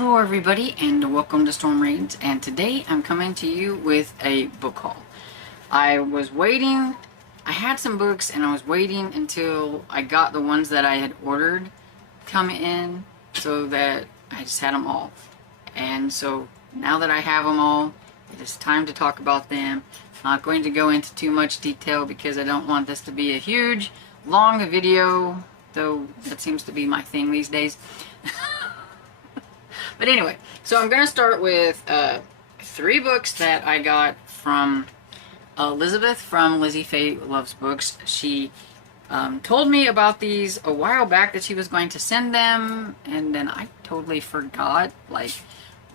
Hello everybody and welcome to Storm Reads, and today I'm coming to you with a book haul. I was waiting, I had some books and I was waiting until I got the ones that I had ordered come in so that I just had them all. And so now that I have them all, it is time to talk about them. I'm not going to go into too much detail because I don't want this to be a huge, long video, though that seems to be my thing these days. But anyway, so I'm going to start with 3 books that I got from Elizabeth from Lizzie Faye Loves Books. She told me about these a while back that she was going to send them, and then I totally forgot like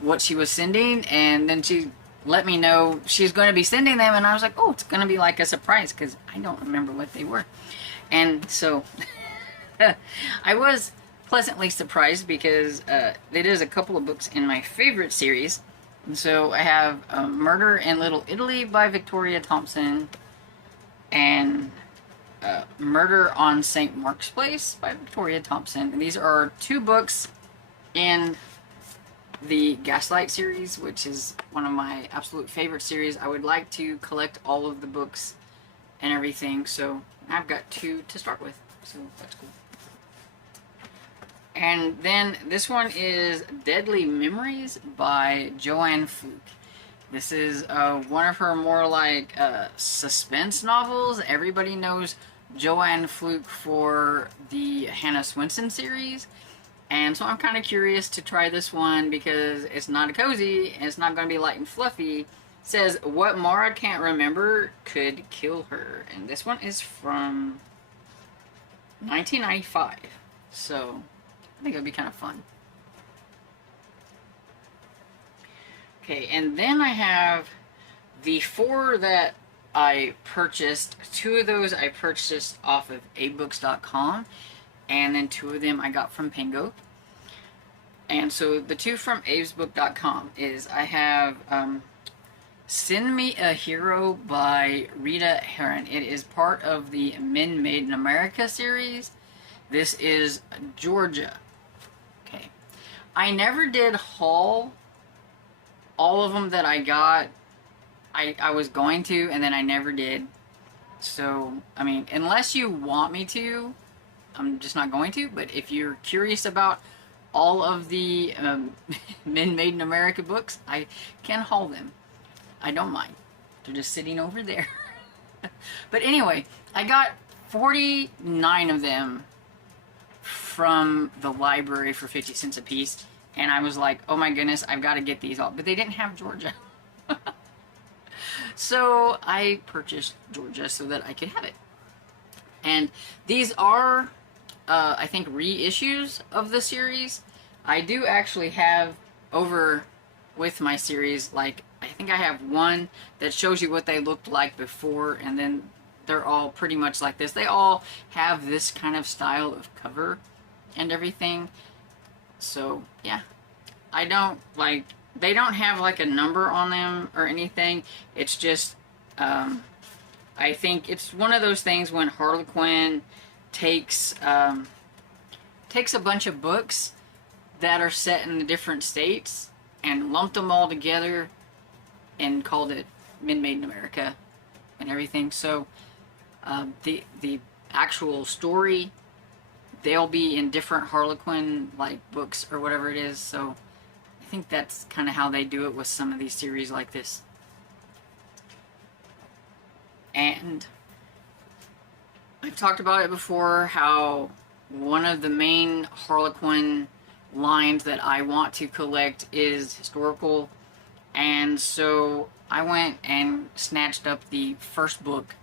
what she was sending, and then she let me know she's going to be sending them, and I was like, oh, it's going to be like a surprise because I don't remember what they were. And so I was pleasantly surprised because it is a couple of books in my favorite series. And so I have Murder in Little Italy by Victoria Thompson and Murder on St. Mark's Place by Victoria Thompson. And these are 2 books in the Gaslight series, which is one of my absolute favorite series. I would like to collect all of the books and everything, so I've got 2 to start with, so that's cool. And then this one is Deadly Memories by Joanne Fluke. This is one of her more like suspense novels. Everybody knows Joanne Fluke for the Hannah Swenson series. And so I'm kind of curious to try this one because it's not a cozy and it's not going to be light and fluffy. It says, what Mara can't remember could kill her. And this one is from 1995. So I think it would be kind of fun. Okay, and then I have the 4 that I purchased. 2 of those I purchased off of abooks.com, and then 2 of them I got from Pingo. And so the 2 from avesbook.com is I have Send Me a Hero by Rita Herron. It is part of the Men Made in America series. This is Georgia. Okay. I never did haul all of them that I got. I was going to, and then I never did. So, I mean, unless you want me to, I'm just not going to. But if you're curious about all of the Men Made in America books, I can haul them. I don't mind. They're just sitting over there. But anyway, I got 49 of them from the library for 50 cents a piece, and I was like, oh my goodness, I've got to get these all. But they didn't have Georgia. So I purchased Georgia so that I could have it. And these are, I think, reissues of the series. I do actually have over with my series, like, I think I have one that shows you what they looked like before, and then they're all pretty much like this. They all have this kind of style of cover and everything. So, yeah. I don't, like, they don't have, like, a number on them or anything. It's just, I think it's one of those things when Harlequin takes a bunch of books that are set in the different states and lumped them all together and called it Men Made in America and everything. So, the actual story, they'll be in different Harlequin like books or whatever it is. So I think that's kind of how they do it with some of these series like this. And I've talked about it before, how one of the main Harlequin lines that I want to collect is historical. And so I went and snatched up the first book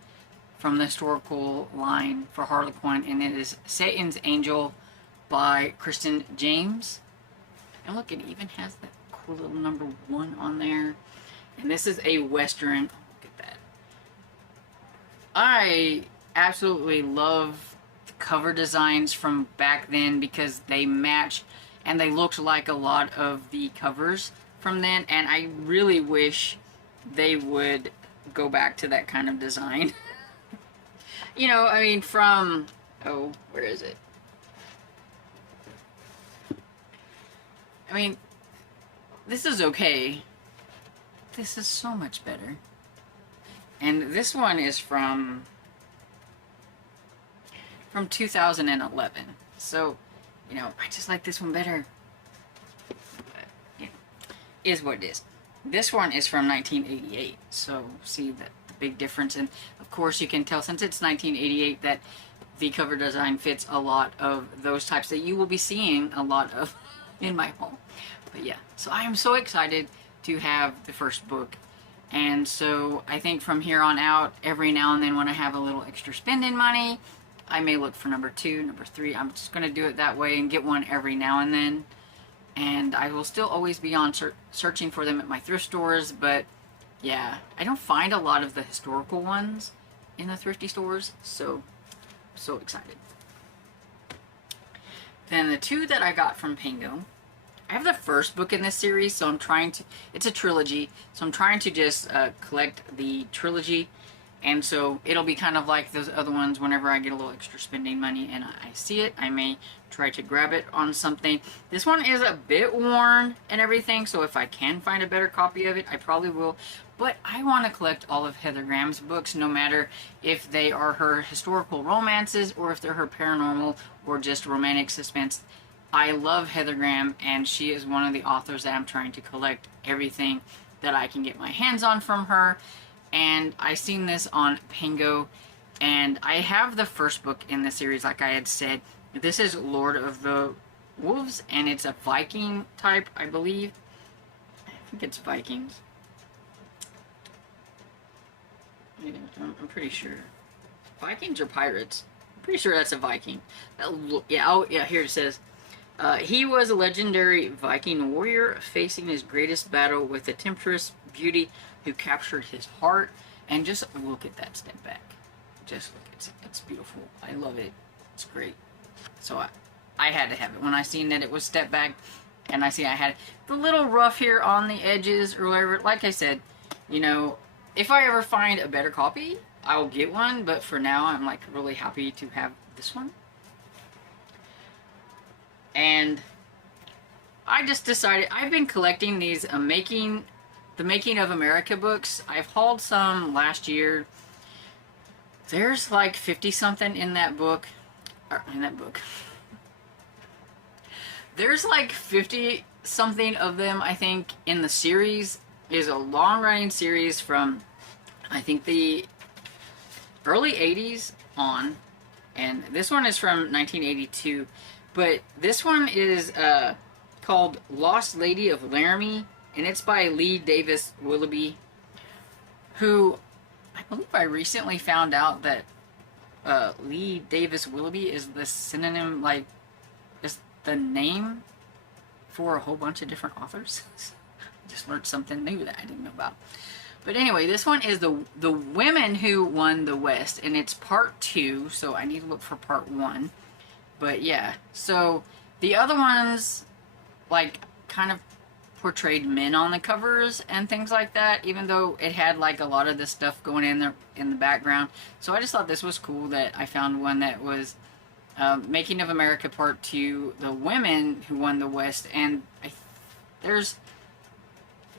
from the historical line for Harlequin, and it is Satan's Angel by Kristen James. And look, it even has that cool little number 1 on there. And this is a Western. Look at that. I absolutely love the cover designs from back then because they match and they looked like a lot of the covers from then, and I really wish they would go back to that kind of design. You know, I mean, from, oh, where is it? I mean, this is okay. This is so much better. And this one is from 2011. So, you know, I just like this one better. But, yeah, is what it is. This one is from 1988. So, see the big difference. And, of course, you can tell since it's 1988 that the cover design fits a lot of those types that you will be seeing a lot of in my home. But, yeah. So, I am so excited to have the first book. And so I think from here on out, every now and then when I have a little extra spending money, I may look for number 2, number 3. I'm just going to do it that way and get one every now and then. And I will still always be on searching for them at my thrift stores. But yeah, I don't find a lot of the historical ones in the thrifty stores. So excited. Then the 2 that I got from Pango. I have the first book in this series, so I'm trying to, it's a trilogy, so I'm trying to just collect the trilogy, and so it'll be kind of like those other ones. Whenever I get a little extra spending money and I see it, I may try to grab it on something. This one is a bit worn and everything, so if I can find a better copy of it, I probably will, but I want to collect all of Heather Graham's books, no matter if they are her historical romances, or if they're her paranormal, or just romantic suspense. I love Heather Graham, and she is one of the authors that I'm trying to collect everything that I can get my hands on from her. And I seen this on Pango, and I have the first book in the series, like I had said. This is Lord of the Wolves, and it's a Viking type, I believe. I think it's Vikings. Yeah, I'm pretty sure. Vikings or pirates? I'm pretty sure that's a Viking. Yeah, oh yeah, here it says. He was a legendary Viking warrior facing his greatest battle with a temptress beauty who captured his heart. And just look at that step back. Just look, it's beautiful. I love it. It's great. So I had to have it. When I seen that it was step back, and I see I had the little rough here on the edges or whatever. Like I said, you know, if I ever find a better copy, I'll get one. But for now, I'm like really happy to have this one. And I just decided, I've been collecting these the Making of America books. I've hauled some last year. There's like 50 something in that book. There's like 50 something of them, I think, in the series. It is a long running series from, I think, the early 80s on. And this one is from 1982. But this one is called Lost Lady of Laramie, and it's by Davis Willoughby, who I believe I recently found out that Davis Willoughby is the synonym, like, is the name for a whole bunch of different authors. Just learned something new that I didn't know about. But anyway, this one is the Women Who Won the West, and it's part 2, so I need to look for part 1. But yeah, so the other ones, like, kind of portrayed men on the covers and things like that, even though it had like a lot of this stuff going in there in the background. So I just thought this was cool that I found one that was Making of America Part 2, The Women Who Won the West, and there's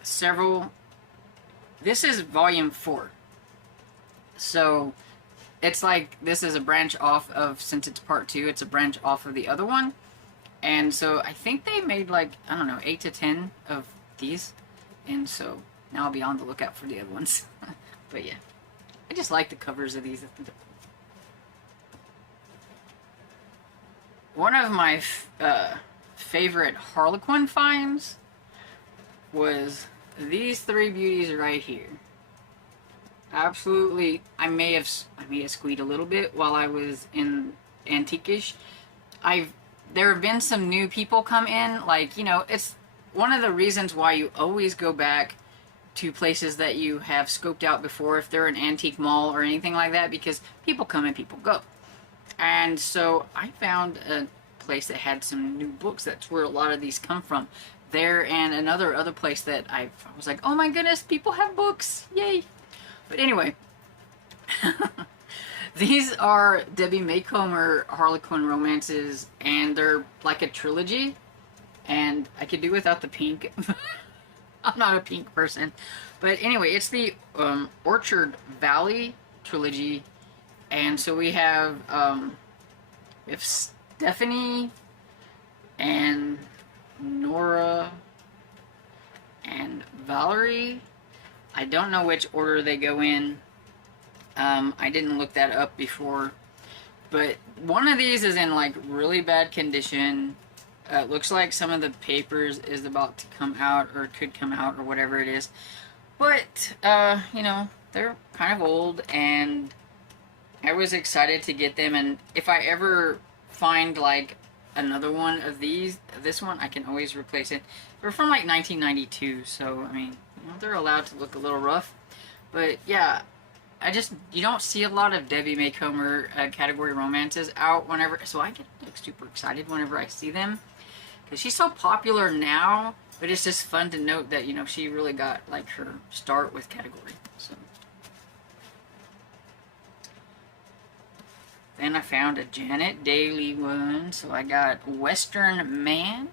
several. This is volume 4. So it's like, this is a branch off of, since it's part 2, it's a branch off of the other one. And so I think they made like, I don't know, 8 to 10 of these. And so now I'll be on the lookout for the other ones. But yeah, I just like the covers of these. One of my favorite Harlequin finds was these 3 beauties right here. Absolutely, I may have squeaked a little bit while I was in Antiquish. There have been some new people come in, like, you know, it's one of the reasons why you always go back to places that you have scoped out before, if they're an antique mall or anything like that, because people come and people go. And so I found a place that had some new books. That's where a lot of these come from. There, and other place that I was like, oh my goodness, people have books, yay. But anyway, these are Debbie Macomber Harlequin romances, and they're like a trilogy, and I could do without the pink. I'm not a pink person. But anyway, it's the Orchard Valley trilogy. And so we have Stephanie and Nora and Valerie. I don't know which order they go in. I didn't look that up before. But one of these is in like really bad condition. It looks like some of the papers is about to come out or could come out or whatever it is. But, you know, they're kind of old and I was excited to get them. And if I ever find like another one of these, this one, I can always replace it. They're from like 1992, so I mean, you know, they're allowed to look a little rough. But yeah, you don't see a lot of Debbie Macomber category romances out whenever, so I get like super excited whenever I see them. Because she's so popular now, but it's just fun to note that, you know, she really got like her start with category. So then I found a Janet Daly one, so I got Western Man.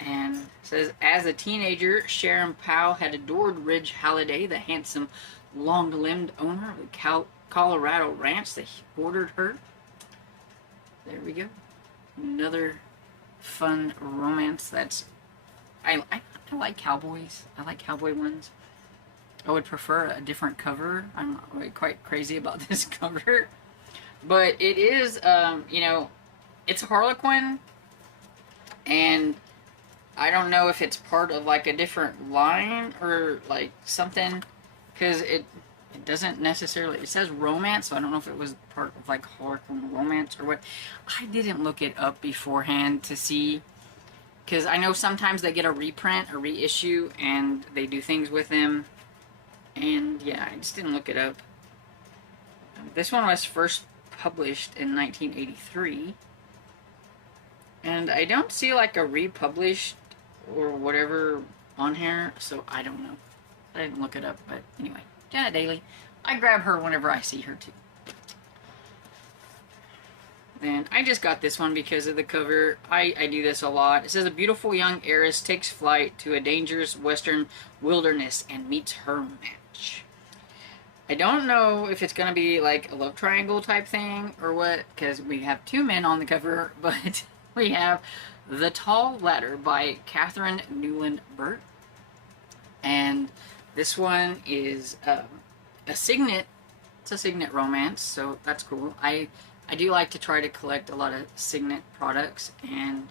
And it says, as a teenager, Sharon Powell had adored Ridge Halliday, the handsome, long-limbed owner of the Colorado ranch that bordered her. There we go. Another fun romance that's... I like cowboys. I like cowboy ones. I would prefer a different cover. I'm not quite crazy about this cover. But it is, you know, it's Harlequin, and I don't know if it's part of like a different line or like something, because it doesn't necessarily, it says romance, so I don't know if it was part of like Harlequin romance or what. I didn't look it up beforehand to see, because I know sometimes they get a reprint, a reissue, and they do things with them, and yeah, I just didn't look it up. This one was first published in 1983, and I don't see like a republished or whatever on here, so I don't know. I didn't look it up, but anyway, Janet Daly. I grab her whenever I see her too. Then I just got this one because of the cover. I do this a lot. It says, a beautiful young heiress takes flight to a dangerous western wilderness and meets her match. I don't know if it's going to be like a love triangle type thing or what, because we have two men on the cover, but we have The Tall Ladder by Catherine Newland Bert. And this one is a signet. It's a signet romance, so that's cool. I do like to try to collect a lot of signet products, and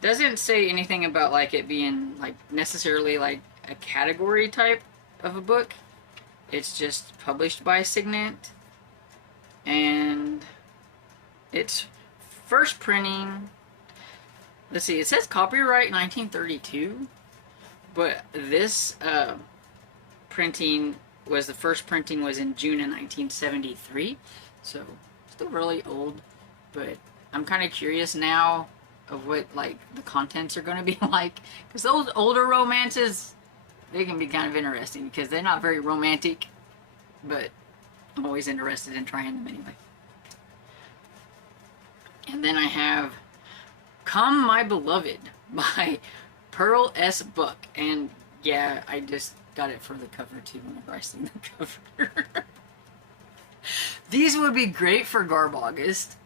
doesn't say anything about like it being like necessarily like a category type of a book. It's just published by Signet, and it's first printing. Let's see, it says copyright 1932, but this printing was, the first printing was in June of 1973, so still really old, but I'm kind of curious now of what like the contents are going to be like, because those older romances, they can be kind of interesting because they're not very romantic, but I'm always interested in trying them anyway. And then I have Come My Beloved by Pearl S. Buck. And yeah, I just got it for the cover too whenever I see the cover. These would be great for Garb August.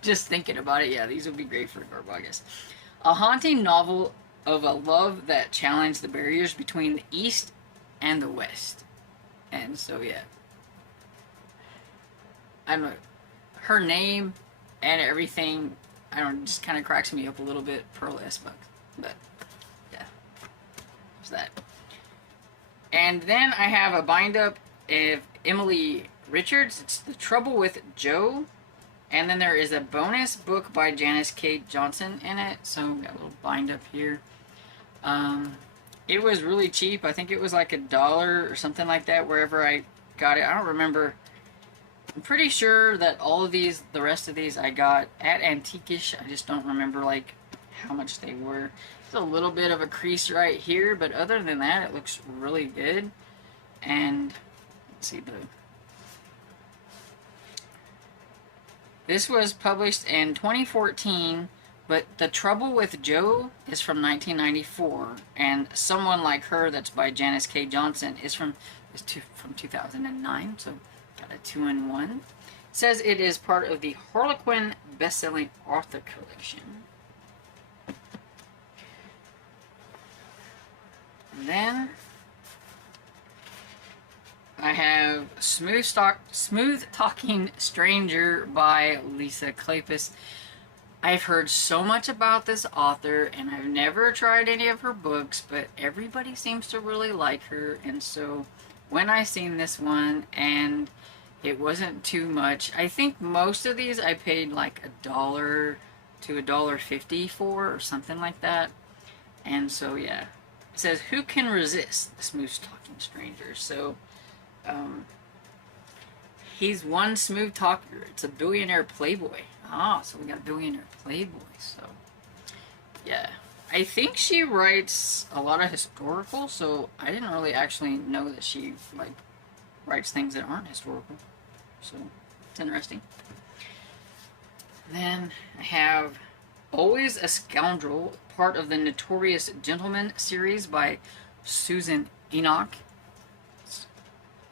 Just thinking about it, yeah, these would be great for Garb August. A haunting novel of a love that challenged the barriers between the East and the West. And so, yeah. I don't know. Her name and everything, I don't know, just kind of cracks me up a little bit. Pearl S. Buck. But, yeah. There's that. And then I have a bind-up of Emily Richards. It's The Trouble with Joe. And then there is a bonus book by Janice K. Johnson in it. So we got a little bind up here. It was really cheap. I think it was like $1 or something like that wherever I got it. I don't remember. I'm pretty sure that all of these, the rest of these I got at Antiquish. I just don't remember like how much they were. There's a little bit of a crease right here, but other than that, it looks really good. And let's see, this was published in 2014, But The Trouble with Joe is from 1994, and Someone Like Her, that's by Janice K. Johnson, from 2009, so got a 2-in-1. It says it is part of the Harlequin best-selling author collection. And then I have Smooth Talking Stranger by Lisa Klefus. I've heard so much about this author, and I've never tried any of her books, but everybody seems to really like her, and so when I seen this one, and it wasn't too much. I think most of these I paid like $1 to $1.50 for, or something like that. And so yeah, it says, who can resist the Smooth Talking Stranger? So he's one smooth talker. It's a billionaire playboy. Ah, so we got a billionaire playboy. So yeah, I think she writes a lot of historical, so I didn't really actually know that she like writes things that aren't historical. So it's interesting. Then I have Always a Scoundrel, part of the Notorious Gentleman series by Susan Enoch.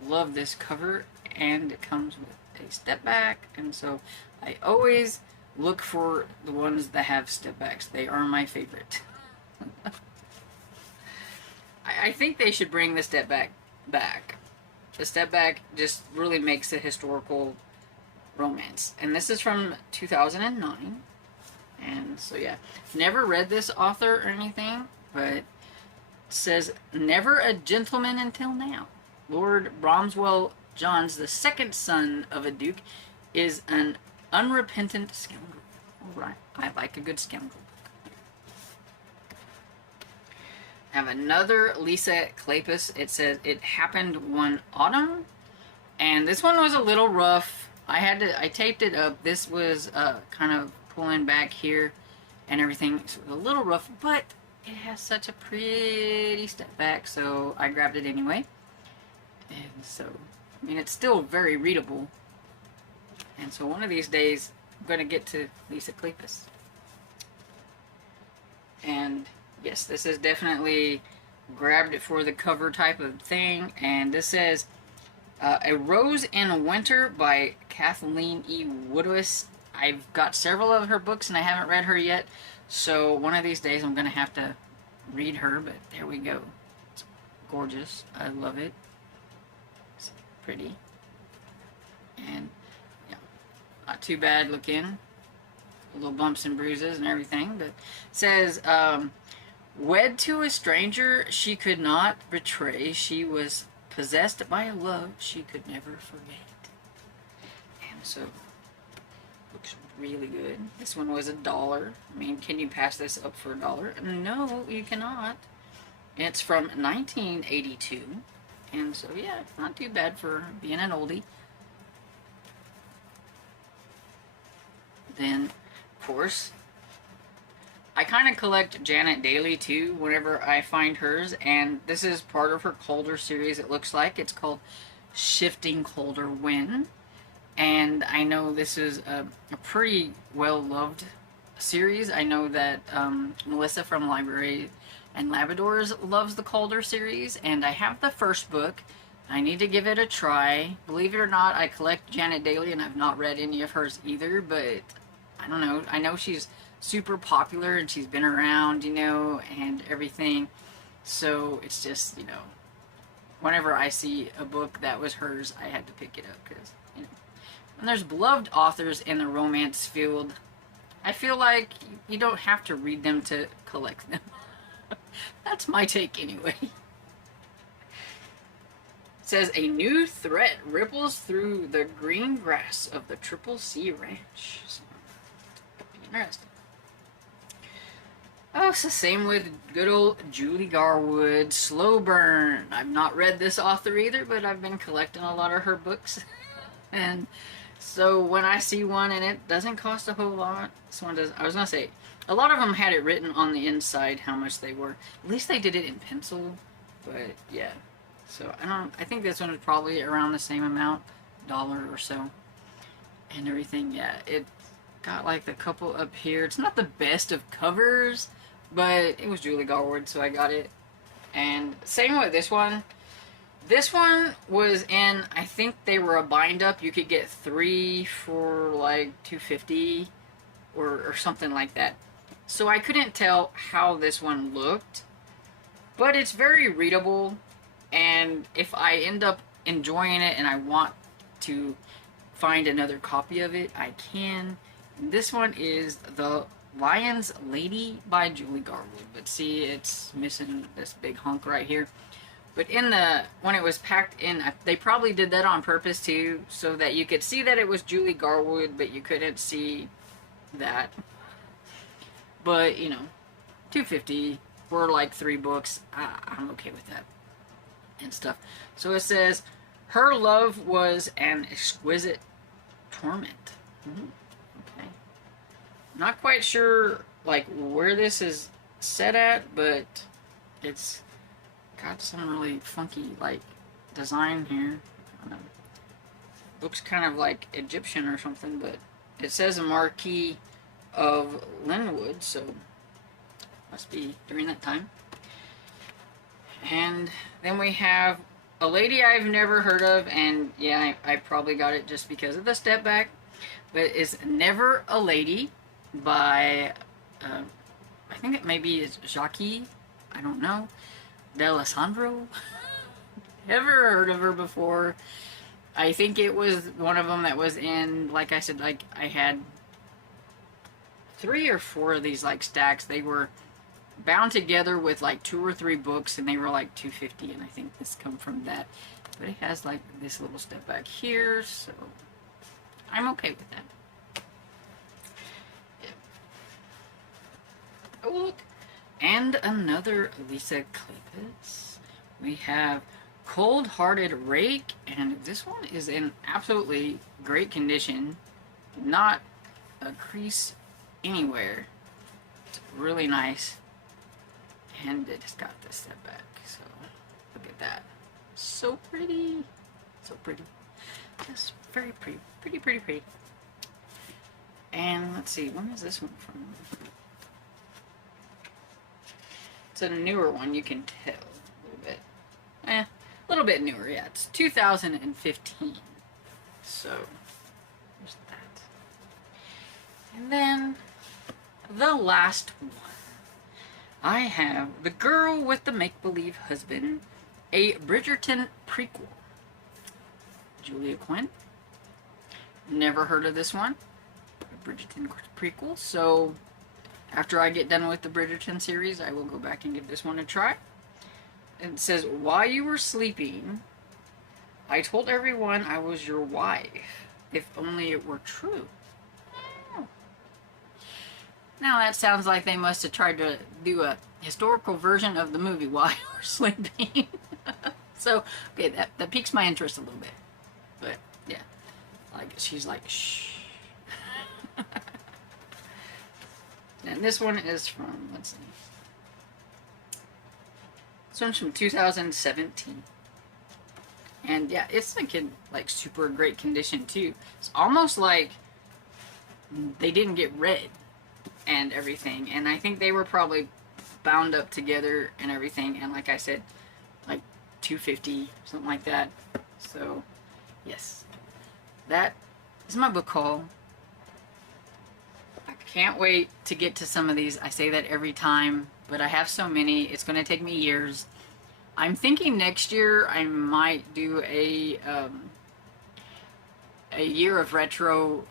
Love this cover, and it comes with a step back, and so I always look for the ones that have step backs. They are my favorite. I think they should bring the step back. The step back just really makes a historical romance. And this is from 2009. And so yeah, never read this author or anything, but it says, never a gentleman until now. Lord Bromswell Johns, the second son of a duke, is an unrepentant scoundrel. Alright, I like a good scoundrel. I have another Lisa Klefus. It says, It Happened One Autumn. And this one was a little rough. I taped it up. This was kind of pulling back here and everything. So it was a little rough, but it has such a pretty step back, so I grabbed it anyway. And so, I mean, it's still very readable. And so one of these days, I'm going to get to Lisa Klefus. And yes, this is definitely grabbed it for the cover type of thing. And this says, A Rose in Winter by Kathleen E. Woodwis. I've got several of her books and I haven't read her yet. So one of these days I'm going to have to read her, but there we go. It's gorgeous. I love it. It's pretty. And yeah, not too bad looking. Little bumps and bruises and everything. But it says, wed to a stranger she could not betray. She was possessed by a love she could never forget. And so, looks really good. This one was $1. I mean, can you pass this up for $1? No, you cannot. It's from 1982. And so, yeah, not too bad for being an oldie. Then, of course, I kind of collect Janet Daly too whenever I find hers, and this is part of her Colder series, it looks like. It's called Shifting Colder Wind, and I know this is a pretty well-loved series. I know that Melissa from Library and Labradors loves the Colder series, and I have the first book. I need to give it a try. Believe it or not, I collect Janet Daly, and I've not read any of hers either, but I don't know. I know she's super popular and she's been around, you know, and everything. So it's just, you know, whenever I see a book that was hers, I had to pick it up because, you know, when there's beloved authors in the romance field, I feel like you don't have to read them to collect them. That's my take anyway. It says, a new threat ripples through the green grass of the Triple C Ranch. So, interesting. Oh, it's the same with good old Julie Garwood, Slow Burn. I've not read this author either, but I've been collecting a lot of her books. And so when I see one and it doesn't cost a whole lot, this one does. I was going to say, a lot of them had it written on the inside how much they were. At least they did it in pencil, but yeah. So I think this one is probably around the same amount, $1 or so. And everything, yeah, got like the couple up here. It's not the best of covers, but it was Julie Garwood, so I got it. And same with this one. This one was in, I think they were a bind up. You could get 3 for like $2.50 or something like that. So I couldn't tell how this one looked, but it's very readable. And if I end up enjoying it and I want to find another copy of it, I can. This one is The Lion's Lady by Julie Garwood. But see, it's missing this big hunk right here. But when it was packed in, they probably did that on purpose too, so that you could see that it was Julie Garwood, but you couldn't see that. But, you know, $2.50 for like 3 books. I'm okay with that and stuff. So it says, her love was an exquisite torment. Okay. Not quite sure like where this is set at, but it's got some really funky like design here. Looks kind of like Egyptian or something, but it says a Marquis of Linwood, so must be during that time. And then we have a lady I've never heard of, and yeah, I probably got it just because of the step back, but it's Never a Lady by I think it maybe is Jockey, I don't know, D'Alessandro. Never heard of her before. I think it was one of them that was in, like I said, like I had 3 or 4 of these like stacks. They were bound together with like 2 or 3 books, and they were like $2.50, and I think this come from that. But it has like this little step back here, so I'm okay with that. Yeah. Oh look, and another Lisa Klefus. We have Coldhearted Rake, and this one is in absolutely great condition. Not a crease anywhere. It's really nice. And it's got this step back, so look at that. So pretty. So pretty. Just very pretty. Pretty. And let's see, when is this one from? It's a newer one, you can tell a little bit. A little bit newer, yeah. It's 2015. So, there's that. And then, the last one. I have The Girl with the Make-Believe Husband, a Bridgerton prequel. Julia Quinn. Never heard of this one. A Bridgerton prequel. So, after I get done with the Bridgerton series, I will go back and give this one a try. And it says, while you were sleeping, I told everyone I was your wife. If only it were true. Now that sounds like they must have tried to do a historical version of the movie while you were sleeping. So, okay, that piques my interest a little bit. But, yeah. Like, she's like, shh. And this one is from, let's see. This one's from 2017. And, yeah, it's like in, like, super great condition, too. It's almost like they didn't get read and everything, and I think they were probably bound up together and everything, and like I said, like $2.50, something like that. So yes, that is my book haul. I can't wait to get to some of these. I say that every time, but I have so many, it's going to take me years. I'm thinking next year I might do a year of retro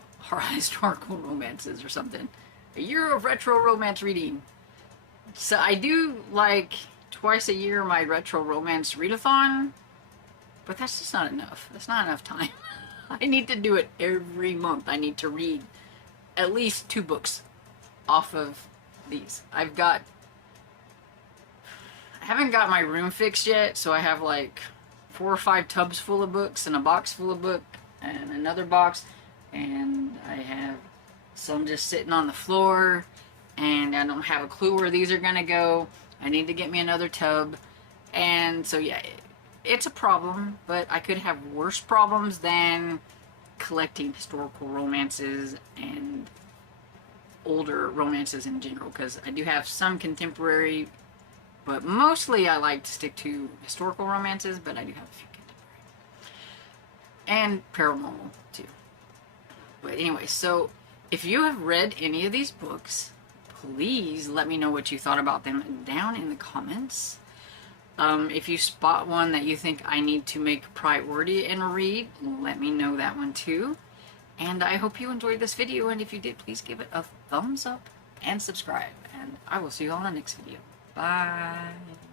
historical romances or something. A year of retro romance reading. So I do like twice a year my retro romance readathon, but that's just not enough. That's not enough time. I need to do it every month. I need to read at least 2 books off of these. I haven't got my room fixed yet, so I have like 4 or 5 tubs full of books and a box full of books and another box, and I have some just sitting on the floor, and I don't have a clue where these are gonna go. I need to get me another tub, and so yeah, it's a problem, but I could have worse problems than collecting historical romances and older romances in general, because I do have some contemporary, but mostly I like to stick to historical romances, but I do have a few contemporary. And paranormal, too. But anyway, so if you have read any of these books, please let me know what you thought about them down in the comments. If you spot one that you think I need to make priority and read, let me know that one too. And I hope you enjoyed this video, and if you did, please give it a thumbs up and subscribe. And I will see you all in the next video. Bye!